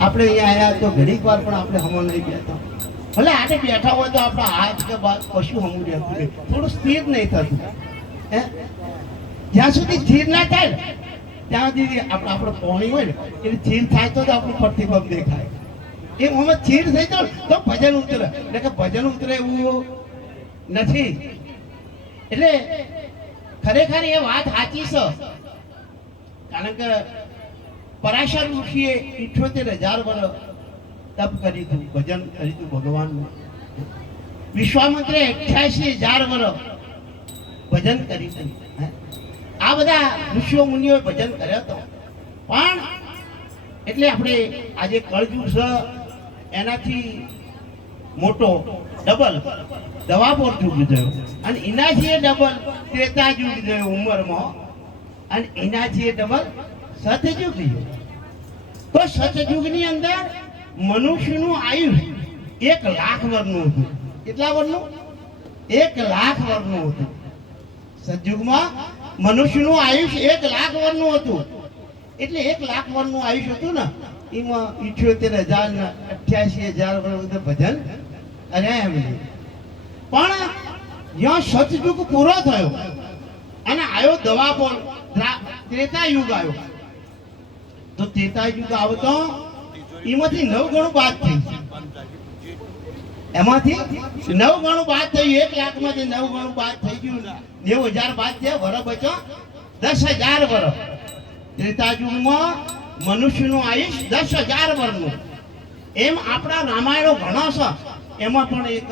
આપણે અહીંયા આવ્યા તો ઘડીક વાર પણ આપણે હમો નહીં બેઠા. ભલે આને બેઠા હોય તો આપણા હાથ કે બાદ કશું હમું રહેતું નહીં, થોડું સ્થિર નહીં થતું. હે જ્યાં સુધી સ્થિર ના થાય ત્યાં સુધી આપણે પોણી હોય ને એટલે સ્થિર થાય તો જ આપણું પ્રતિબંધ દેખાય. એ અમે સ્થિર થઈ જાવ તો ભજન ઉતરે, એટલે કે ભજન ઉતરે એવું નથી. એટલે ખરેખર એ વાત સાચી છે. કારણ કે પરાશર ઋષિએ 78,000 વર્ષ તપ કરી હતું, ભજન કર્યું હતું ભગવાનનું. વિશ્વામિત્રે 88,000 વર્ષ ભજન કર્યું હતું. આ બધા ઋષિઓ મુનિઓએ ભજન કર્યો હતો. પણ એટલે આપણે આજે કળજુગ છે એનાથી મોટો ડબલ દવાપોર યુગ થયો, અને એનાથી ડબલ ત્રેતા યુગ થયો ઉંમરમાં, અને એનાથી ડબલ સતયુગ થયો. તો સતયુગની અંદર મનુષ્યનું આયુષ્ય 1 લાખ વર્ષનું હતું. કેટલા વર્ષનું? 1 લાખ વર્ષનું હતું. સતયુગમાં મનુષ્યનું આયુષ્ય 1 લાખ વર્ષનું હતું. એટલે 1 લાખ વર્ષનું આયુષ્ય હતું ને, એમાં 78,000 ને 88,000 વર્ષ ભજન અને એમ. પણ જ્યાં સતયુગ પૂરો થયો અને આવ્યો દવાપોર ત્રેતા યુગ આવ્યો, તો ત્રેતા યુગ આવતો એમાંથી 9 ગણું બાદ થઈ. એમાંથી 9 ગણું બાદ થયું. 1 લાખમાંથી 9 ગણું બાદ થઈ ગયું. 90,000 બાદ થયા, વરસ બચો 10,000 વર્ષ. ત્રેતા યુગમાં મનુષ્યનું આયુષ્ય 10,000 વર્ષનું. એમ આપણા રામાયણો ઘણા છે. એમાં પણ એક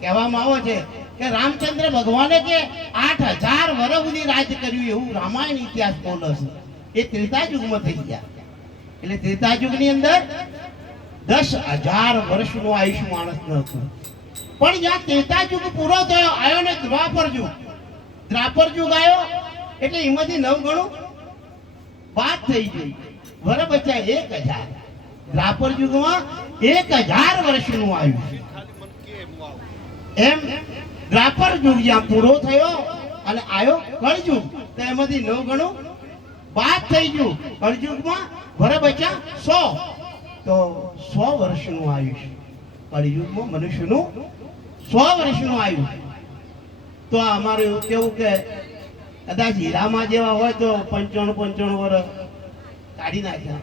કહેવામાં આવે છે કે રામચંદ્ર ભગવાને કે 8,000 વર્ષ સુધી રાજ કર્યું, એવું રામાયણ ઇતિહાસ બોલે છે. એ ત્રેતા યુગમાં થઈ ગયા. એટલે ત્રેતા યુગની અંદર 10,000 વર્ષનું આયુષ્ય માણસનું હતું. પણ જ્યાં ત્રેતા યુગ પૂરો થયો, આવ્યો ને દ્વાપર યુગ. દ્વાપર યુગ આવ્યો એટલે એમાંથી 9 ગણું બાદ થઈ ગઈ. વર્ષ બચ્યા 1,000. દ્વાપર યુગમાં 1,000 વર્ષનું આયુષ્ય. એમ દ્વાપર યુગ જ્યાં પૂરો થયો અને આવ્યો કળયુગ, તો એમાંથી 9 ગણું બાદ થઈ ગયું. કળયુગમાં વર્ષ બચ્યા 100. તો 100 વર્ષનું આયુષ્ય કળયુગમાં મનુષ્યનું 100 વર્ષનું આયુષ્ય. તો અમારે એવું કેવું કે કદાચ હીરામાં જેવા હોય તો 95 વર્ષ કાઢી નાખ્યા.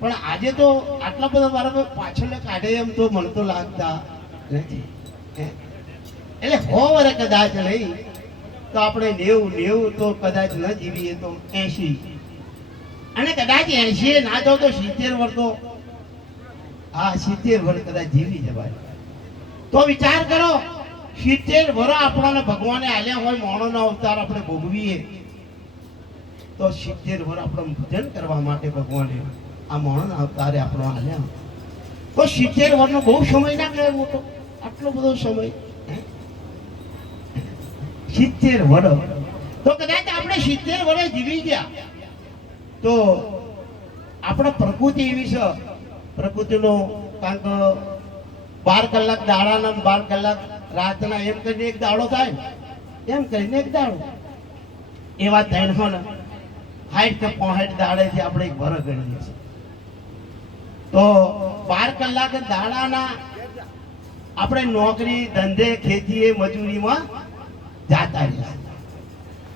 પણ આજે તો આટલા બધા બરાબર પાછળ કાઢે એમ તો મને તો લાગતા નથી. એટલે 100 વર્ષ કદાચ નહીં તો આપણે 90 તો કદાચ ન જીવીએ તો 80, અને કદાચ 80 ના તો 70 વર્ષ તો 70 વર્ષ કદાચ જીવી જવાય. તો વિચાર કરો, 70 વર્ષ આપણને ભગવાને આલ્યા હોય, મોણોનો અવતાર આપણે ભોગવીએ તો 70 વર્ષ આપણે ભજન કરવા માટે ભગવાને આ મોણોના અવતારે આપણો આલ્યા. તો 70 વર્ષનો બહુ સમય ના કહેવાય મોટો? આટલો બધો સમય 70 વર્ષ. તો કદાચ આપણે 70 વર્ષ જીવી ગયા તો આપણે પ્રકૃતિ એવી છે, પ્રકૃતિનો કારણ કે 12 કલાક દાડાના 12 કલાક રાતના એમ કરીને એક દાડો થાય, એમ કરીને એક દાડો. એવા 360 કે 65 દાડેથી આપણે એક વર્ષ ગણીએ છીએ. તો 12 કલાક દાડાના આપણે નોકરી ધંધે ખેતીએ મજૂરીમાં જાતા રહીએ,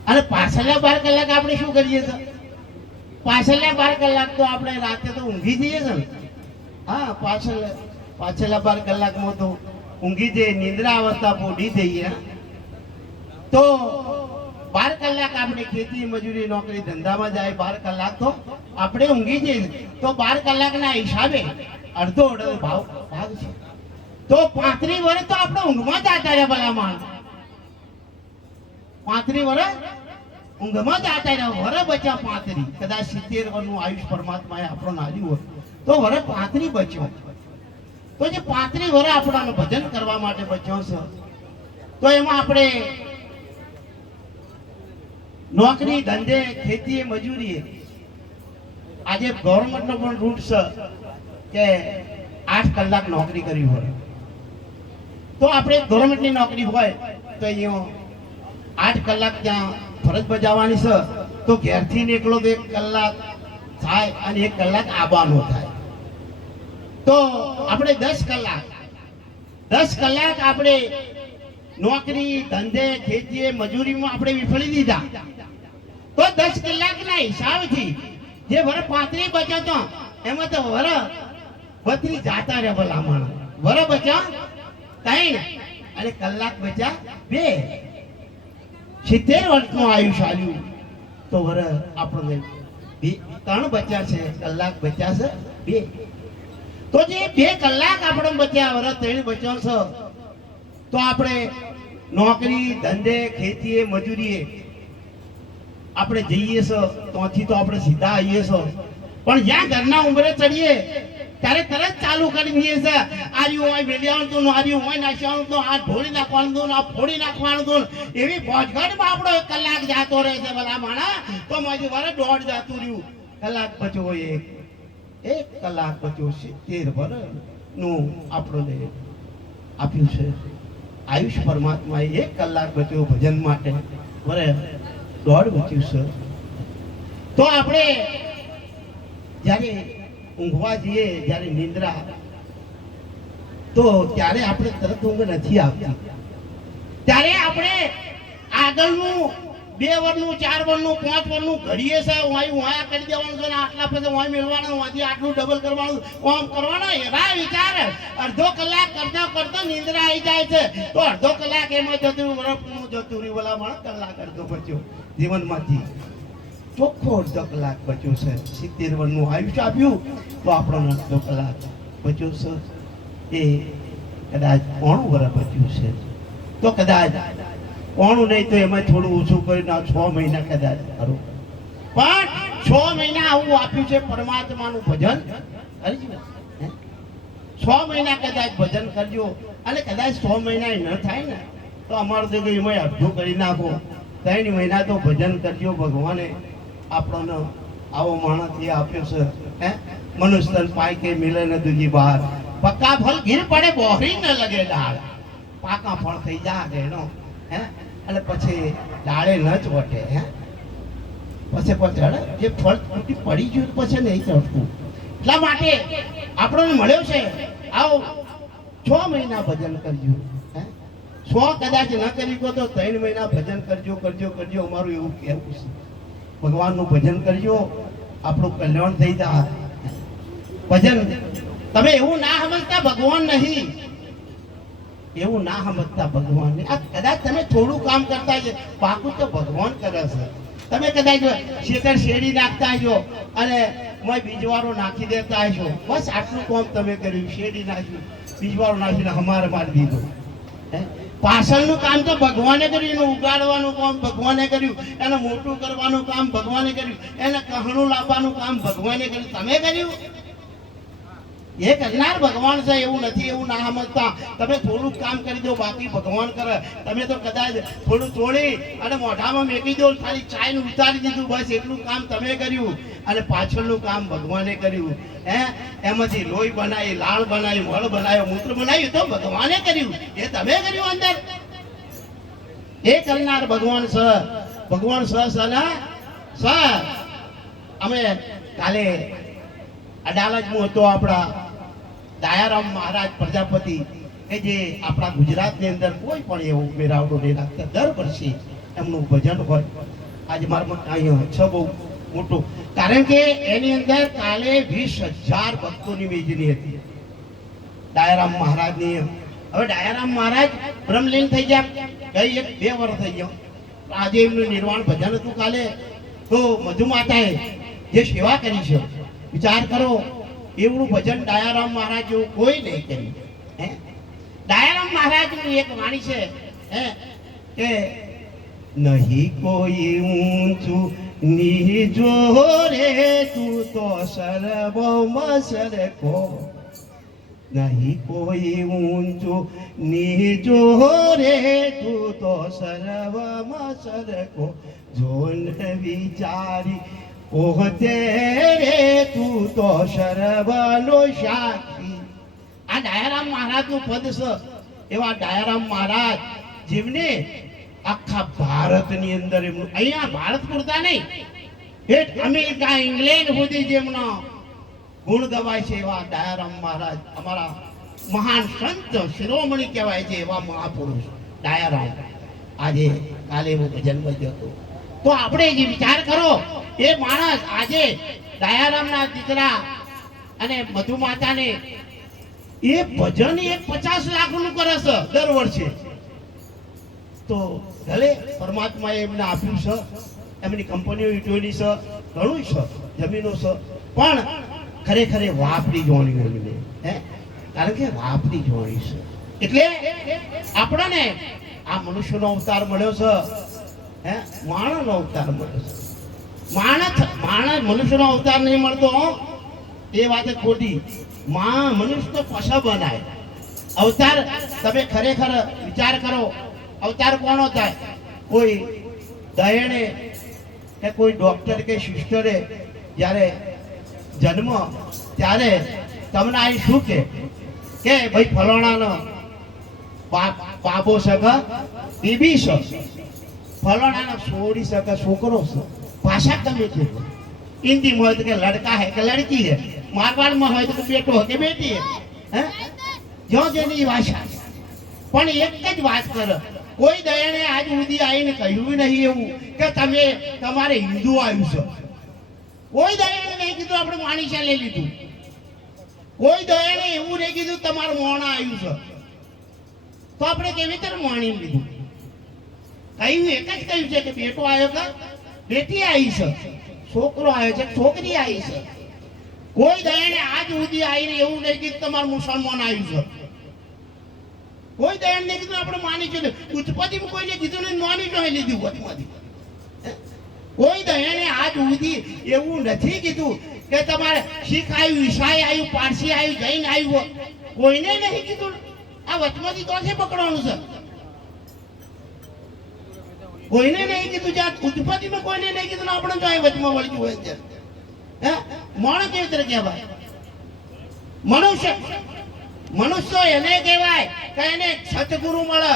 અને પાછળના 12 કલાક આપણે શું કરીએ છીએ? પાછળના 12 કલાક તો આપણે રાતે તો ઊંઘી જઈએ છે ને. હા, પાછળના 12 કલાકમાં તો ઊંઘી જઈએ, નિંદ્રા અવસ્થા પોઢી જઈએ. તો 12 કલાક આપણે ખેતી મજૂરી નોકરી ધંધામાં જાય, 12 કલાક તો આપણે ઊંઘી જઈએ. તો 12 કલાકના હિસાબે અડધો ભાગ છે. તો 35 વર્ષ તો આપણે ઊંઘમાં જતા રહ્યા. ભલામણ 35 વર્ષ ઊંઘમાં જતા રહ્યા. વર્ષ બચ્યા 35. કદાચ 70 વર્ષનું આયુષ પરમાત્માએ આપણને આપ્યું હોય તો વર્ષ 35 બચ્યો. તો જે 35 વર્ષ આપણને ભજન કરવા માટે બચ્યો છે, તો એમાં આપણે નોકરી ધંધે ખેતીએ મજૂરીએ, આજે ગવર્મેન્ટનો પણ રૂટ છે કે 8 કલાક નોકરી કરવી હોય. તો આપણે ગવર્મેન્ટની નોકરી હોય તો અહીંયા 8 કલાક ત્યાં ફરજ બજાવવાની છે. તો ઘેરથી નીકળો તો 1 કલાક થાય અને 1 કલાક આવવાનો થાય. તો આપણે 10 કલાક આપણે નોકરી ધંધે ખેતીએ મજૂરીમાં આપણે વિફળી દીધા, તો 10 કલાકના હિસાબથી જે વર 35 બચતો એમાં તો વર 32 જાતા રહ્યા ભલામણ. વર બચ્યા 3 અને કલાક બચ્યા 2. 70 વર્ષનું આયુષ્ય આવ્યું તો વર આપણને 3 બચ્યા છે, કલાક બચ્યા છે 2. તો જે 2 કલાક આપણે બચ્યા, વર 3 બચ્યા છે, તો આપણે નોકરી ધંધે ખેતીએ મજૂરીએ આપણે જઈએ છો, ત્યાંથી તો આપણે સીધા આવીએ છો, પણ જ્યાં ઘરના ઉંબરે ચડીએ ત્યારે તરત ચાલુ કરી દઈએ છે, આર્યું હોય મેલિયાનું તો આર્યું હોય નાખ્યાનું તો આ ઢોળી નાખવાનું તો આ ફોડી નાખવાનું તો, એવી ભોજગઢમાં આપણો 1 કલાક જાતો રહે છે ભલા માણા. તો મારી વરે 1.5 જાતું રહ્યું, કલાક બચ્યો 1 કલાક બચ્યો 70 વર્ષનું આપણને આપ્યું છે આયુષ. પરમાત્માએ 1 કલાક બચ્યો ભજન માટે, વરે 1.5 બચ્યું છે. તો આપણે જ્યારે ઊંઘવા જઈએ, જ્યારે નિંદ્રા, તો ત્યારે આપણે તરત ઊંઘ નથી આવતી. ત્યારે આપણે આગળનું 2 વર્ષનું 4 વર્ષનું 5 વર્ષનું ઘડીએ છે, વાયા કરી દેવાનું છે, આટલા પછી વાય મેળવાનું, વાંથી આટલું ડબલ કરવાનું, આમ કરવાનો, એવા વિચાર અડધો કલાક કરતા નિંદ્રા આવી જાય છે. તો અડધો કલાક એમાં જતું વરફનું જતું રહ્યું, ભલા માણસ કલાક અડધો બચ્યો જીવનમાંથી, ચોખ્ખો અડધો કલાક બચ્યો છે. 70 વર્ષનું આયુષ્ય આપ્યું તો આપણો અડધો કલાક બચ્યો છે, એ કદાચ 9 વર્ષ બચ્યું છે. તો કદાચ 9 નહીં તો એમાં થોડું ઓછું કરીને 6 મહિના કદાચ ખરું, પણ 6 મહિના આવું આપ્યું છે પરમાત્માનું ભજન કરજો. 6 મહિના કદાચ ભજન કરજો, અને કદાચ 6 મહિના ન થાય ને તો અમારું તો એમાં અડધું કરી નાખો. 3 મહિના તો ભજન કરજો. ભગવાને આપણને આવો માણસ એ આપ્યો છે. મનુષ્ય પાય કે મિલે ને દૂજી બહાર, પક્કા ફળ ગીર પડે બોહરી ન લગે ડાળ, પાકા ફળ થઈ જાય એનો, અને પછી ડાળે ન ચોટે, પછી ચડે. જે ફળ તૂટી પડી ગયું પછી નહીં ચડતું. એટલા માટે આપણને મળ્યો છે આવો 6 મહિના ભજન કરજો. 6 કદાચ ન કરી ગયો તો 3 મહિના ભજન કરજો. અમારું એવું કહેવું છે, ભગવાનનું ભજન કરજો, આપણું કલ્યાણ થઈ જાય. ભજન તમે એવું ના સમજતા ભગવાન નહીં, એવું ના સમજતા ભગવાન નહીં. આ કદાચ તમે થોડું કામ કરતા છે, બાકી તો ભગવાન કરે છે. તમે કદાચ શેતર શેરડી નાખતા છો અને બીજવારો નાખી દેતા છો, બસ આટલું કામ તમે કર્યું. શેરડી નાખ્યું, બીજવારો નાખીને હમારે મારી દીધો. પાછળનું કામ તો ભગવાને કર્યું, એનું ઉગાડવાનું કામ ભગવાને કર્યું, એને મોટું કરવાનું કામ ભગવાને કર્યું, એને કહણું લાવવાનું કામ ભગવાને કર્યું. તમે કર્યું? એ કરનાર ભગવાન છે, એવું નથી. એવું ના સમજતા. તમે થોડું કામ કરી દો, બાકી ભગવાન કરે. તમે તો કદાચ થોડું તોડી અને મોઢામાં મેકી દો, ખાલી ચાઈને ઉતારી દીધું, બસ એટલું કામ તમે કર્યું, અને પાછળનું કામ ભગવાને કર્યું. એમાંથી લોહી બનાવી, લાળ બનાવી, મળ બનાવ્યો, મૂત્ર બનાવ્યું, તો ભગવાને કર્યું. એ તમે કર્યું અંદર. એ કરનાર ભગવાન છે. ભગવાન છે. અમે કાલે અડાલજમાં હતો આપણા દયારામ મહારાજ પ્રજાપતિ, કે જે આપણા ગુજરાતની અંદર કોઈ પણ એવું મેરાવડો નહીં રાખતા. દર વર્ષે એમનું ભજન હોય. આજે મારા અહીંયા છે બહુ મોટું, કારણ કે એની અંદર કાલે 20,000 ભક્તોની મેજની હતી દયારામ મહારાજની. હવે દયારામ મહારાજ બ્રહ્મલીન થઈ ગયા, કઈ 1-2 વર્ષ થઈ ગયા. આજે એમનું નિર્વાણ ભજન હતું કાલે. તો મધુ માતાએ જે સેવા કરી છે, વિચાર કરો, એવડું ભજન દયારામ મહારાજ જેવું કોઈ નહીં કર્યું. દયારામ મહારાજની એક વાણી છે કે નહીં કોઈ ઊંચું નીચો રે, તું તો સર્વમ સરખો. નહીં કોઈ ઊંચું નીચો રે, તું તો સર્વમ સરખો. જોન વિચારી ઓહતે રે, તું તો સર્વનો સાક્ષી. આ દયારામ મહારાજનું પદ છે. એવા દયારામ મહારાજ જેમને આખા ભારતની અંદર એમનું, અહીંયા ભારત પૂરતા નહીં, અમેરિકા ઇંગ્લેન્ડ સુધી જેમનો ગુણ ગવાય છે એવા દયારામ મહારાજ અમારા મહાન સંત શિરોમણી કહેવાય છે એવા મહાપુરુષ દયારામ આજે કાલે એવો જન્મ હતો. તો આપણે જે વિચાર કરો એ માણસ આજે દયારામના દીકરા અને મધુ માતાને એ ભજન 50 લાખનું કરે છે દર વર્ષે. તો ભલે પરમાત્માએ એમને આપ્યું છે, એમની કંપનીઓ ઈટોની છે, ઘણું છે, જમીનો છે, પણ ખરેખર વાપરી જોણી એમને, કારણ કે વાપરી જોણી છે. એટલે આપણને આ મનુષ્યનો અવતાર મળ્યો છે, માણસનો અવતાર મળ્યો છે. માણસ મનુષ્યનો અવતાર નહીં મળતો એ વાત ખોટી. મનુષ્ય તો પશુ બનાય. અવતાર તમે ખરેખર વિચાર કરો, અવતાર કોનો થાય? કોઈ દયણે કે કોઈ ડોક્ટર કે સિસ્ટરે જ્યારે જન્મ ત્યારે તમને અહીં શું કે ભાઈ ફલાણાનો બાબો શકે, બીબી છે, ફલાણાનો છોડી શકે, છોકરો છે. ભાષા તમે જો હિન્દીમાં હોય તો કે લડકા હે કે લડકી હે, મારવાડમાં હોય તો બેટો હે કે બેટી હે, જો જેની ભાષા. પણ એક જ વાત કરે, કોઈ દયાને આજ સુધી આવીને કહ્યું નહીં એવું કે તમે તમારે હિન્દુ આવ્યું છે. કોઈ દયાને નહીં કીધું આપણે માણીસા લઈ લીધું. કોઈ દયાને એવું નહીં કીધું તમારું મોણા આવ્યું છે. તો આપણે કેવી રીતે માણી લીધું? કહ્યું એક જ કહ્યું છે કે બેટો આવ્યો કે બેટી આવી છે, છોકરો આવ્યો છે, છોકરી આવી છે. કોઈ દયાને આજ સુધી આવીને એવું નહીં કીધું તમારું મુસલમાન આવ્યું છે. કોઈ દયાને નહીં કીધું આપણે માની છે. ઉત્પત્તિમાં કોઈને કીધું નહીં, માની જોઈ લીધું વચમાંથી. કોઈ દયાને આજ સુધી એવું નથી કીધું કે તમારે શીખ આવ્યું, ઈસાઈ આવ્યું, પારસી આવ્યું, જૈન આવ્યું, કોઈને નહીં કીધું. આ વચમાંથી તો પકડવાનું છે. કોઈને નહીં કીધું. જ્યાં ઉત્પત્તિમાં કોઈને નહીં કીધું, આપણે જો વચમાં વળગ્યું હોય છે. માણસ કેવી રીતે કહેવાય? મનુષ્ય એને કહેવાય કે એને સતગુરુ મળે,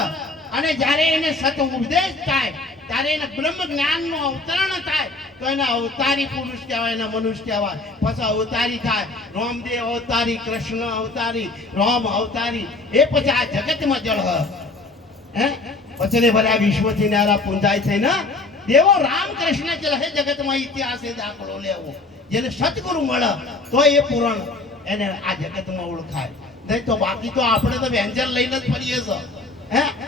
અને જ્યારે એને સત ઉપદેશ થાય ત્યારે એને બ્રહ્મ જ્ઞાનનું અવતરણ થાય તો એને અવતારી પુરુષ કહેવાય, એના મનુષ્ય કહેવાય. પછી અવતારી થાય, રામદેવ અવતારી, કૃષ્ણ અવતારી, રામ અવતારી. એ પછી આ જગતમાં જળ પછી ભલે વિશ્વથી નારા પૂંજાય છે ને દેવો રામ કૃષ્ણ જળ હે જગતમાં ઇતિહાસે દાખલો લેવો. જેને સતગુરુ મળે તો એ પુરાણ એને આ જગતમાં ઓળખાય. નહીં તો બાકી તો આપણે તો વ્યંજન લઈને જ ફરીએ છીએ.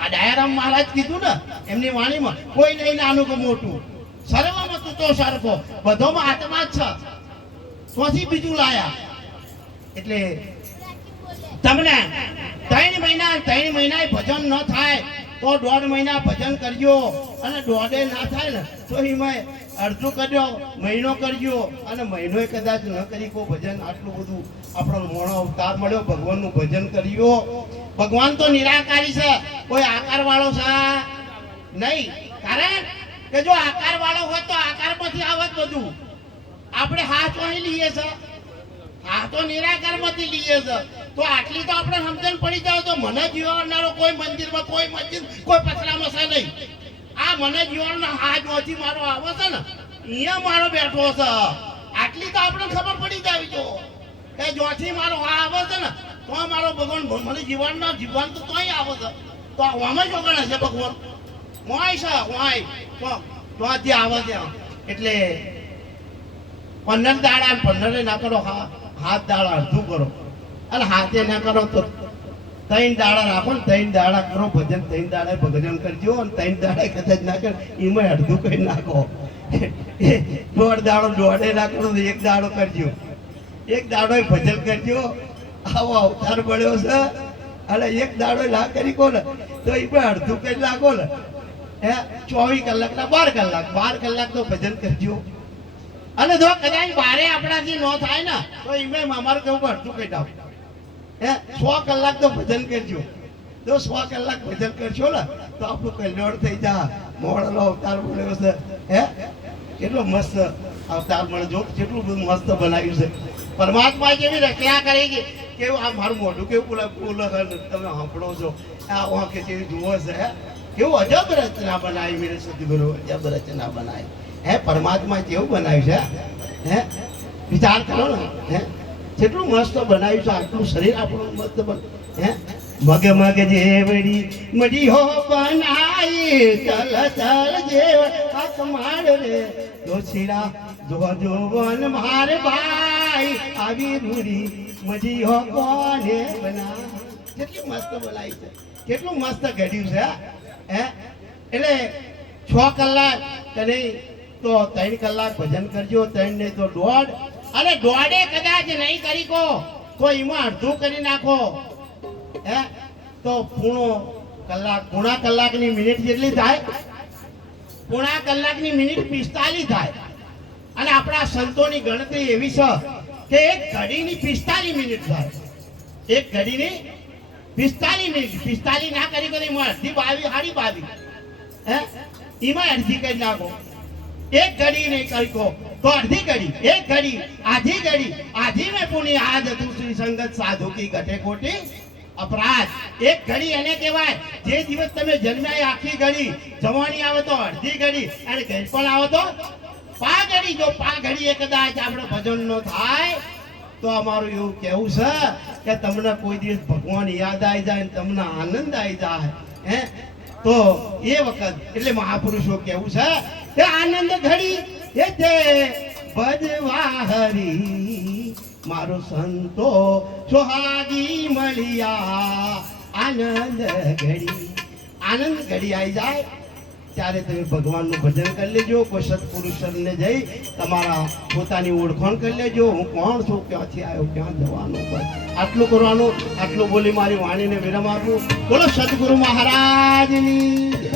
આ દયારામ મહારાજ કીધું ને એમની વાણીમાં, કોઈ નહીં નાનું કે મોટું, સર્વમાં તું તો સરખો, બધોમાં આત્મા જ છે, ત્યાંથી બીજું લાયા. એટલે તમને 3 મહિના ભજન ન થાય તો 1.5 મહિના ભજન કરજો, અને 1.5 ના થાય ને તો એમાં અડધું કરજો, મહિનો કરજો, અને મહિનો કદાચ ન કરી કો ભજન. આટલું બધું આપણો મોણો અવતાર મળ્યો, ભગવાનનું ભજન કર્યો. ભગવાન તો નિરાકારી છે, કોઈ આકાર વાળો છે નહીં. કારણ કે જો આકાર વાળો હોય તો આકારમાંથી આવત બધું. આપણે હાથ અહીં લઈએ છે, હા તો નિરાકારમાંથી લઈએ છે. તો આટલી તો આપણે સમજણ પડી જાવ તો મને જીવનારો કોઈ મંદિરમાં, કોઈ મસ્જિદ, કોઈ પથરામાં છે નહીં. આ મને જીવનનો હાથ જોથી મારો આવે છે ને, અહીંયા મારો બેઠો છે, આટલી તો આપણે ખબર પડી જાય જો કે જોથી મારો આ આવે છે ને તો મારો ભગવાન મને જીવન તો તોય આવે છે. તો આમાં જ ઓગણે છે ભગવાન હોય છે, હોય તો ત્યાંથી આવે છે. એટલે 15 દાડા 15 ના કરો, હાથ દાડા અડધું કરો, અને હાથે ના કરો તો 3 દાડા રાખો ને 3 દાડા કરો ભજન. 3 દાડા ભજન કરજો, અને 3 દાડા કદાચ ના કરે એમાં અડધું કરી નાખો. 1.5 દાડો 1.5 ના કરો તો 1 દાડો કરજો, 1 દાડો ભજન કરજો. આવો અવતાર મળ્યો છે, અને 1 દાડો ના કરી કો ને તો એમાં અડધું કરી નાખો ને. 24 કલાક ના 12 કલાક તો ભજન કરજો. અને જો કદાચ 12 આપણાથી ન થાય ને તો એમાં અમારું કેવું અડધું કહી નાખો. 100 કલાક તો ભજન કરજો. જો 100 કલાક ભજન કરશો ને તો આપણું કલ્યાણ થઈ જા. મોડલો અવતાર મળ્યો છે, કેટલો મસ્ત અવતાર મળ્યો, કેટલું બધું મસ્ત બનાવ્યું છે. પરમાત્મા જેવી રચના કરી કેવું આ મારું મોઢું કેવું બોલે તમે સાંભળો છો, આ આંખે જેવી જુઓ છે, કેવું અજબ રચના બનાવી મેરે સદગુરુ, અજબ રચના બનાવી. પરમાત્મા કેવું બનાવ્યું છે, વિચાર કરો ને. કેટલું મસ્ત બનાવ્યું છે, આટલું શરીર આપણું મસ્ત હે મગ મગ જેવડી મડી હો બનાઈ તલ તલ જેવ હાથ માડ રે દોશીડા જો જોવન મારે ભાઈ આવી રૂડી મડી હો કોને બના કેટલી મસ્ત બનાવી છે, કેટલું મસ્ત ઘડ્યું છે હે એટલે 6 કલાક કે નહીં તો 3 કલાક ભજન કરજો, 3 નહીં તો 1.5 અને 1.5 કદાચ નહીં કરી કો તો એમાં અડધું કરી નાખો હે તો પૂણા કલાકની મિનિટ કેટલી થાય? પૂણા કલાકની મિનિટ 45 થાય. અને આપણા સંતોની ગણતરી એવી છે કે એક ઘડીની 45 મિનિટ થાય. એક ઘડીની 45 મિનિટ 45 ના કરી તો એમાં અડધી 22 સાડી 22 હે એમાં અડધી કરી નાખો. एक घड़ी नहीं करी को तो अर्धी घड़ी, एक घड़ी आधी में पुण्य आज दूसरी संगत साधु की घटे कोटी अपराध. एक घड़ी એને કહેવાય જે દિવસ તમે જન્મ્યા આખી ઘડી, જવાણી આવે તો અડધી ઘડી અને ઘેરપણ આવે તો પા ઘડી. જો પા ઘડી એ કદાચ આપણો ભજન નો થાય તો અમારું એવું કહેવું છે કે તમને કોઈ દિવસ ભગવાન યાદ આવી જાય ને તમને આનંદ આવી જાય હે તો એ વખત એટલે મહાપુરુષો કેવું છે કે આનંદ ઘડી એ તે ભજવા હરી મારો સંતો સોહાગી મળ્યા. આનંદ ઘડી આવી જાય ત્યારે તમે ભગવાનનું ભજન કરી લેજો. કોઈ સત્પુરુષને જઈ તમારા પોતાની ઓળખાણ કરી લેજો. હું કોણ છું, ક્યાંથી આવ્યો, ક્યાં જવાનું, બસ આટલું કરવાનું. આટલું બોલી મારી વાણીને વિરામ આપું. બોલો સદગુરુ મહારાજની જય.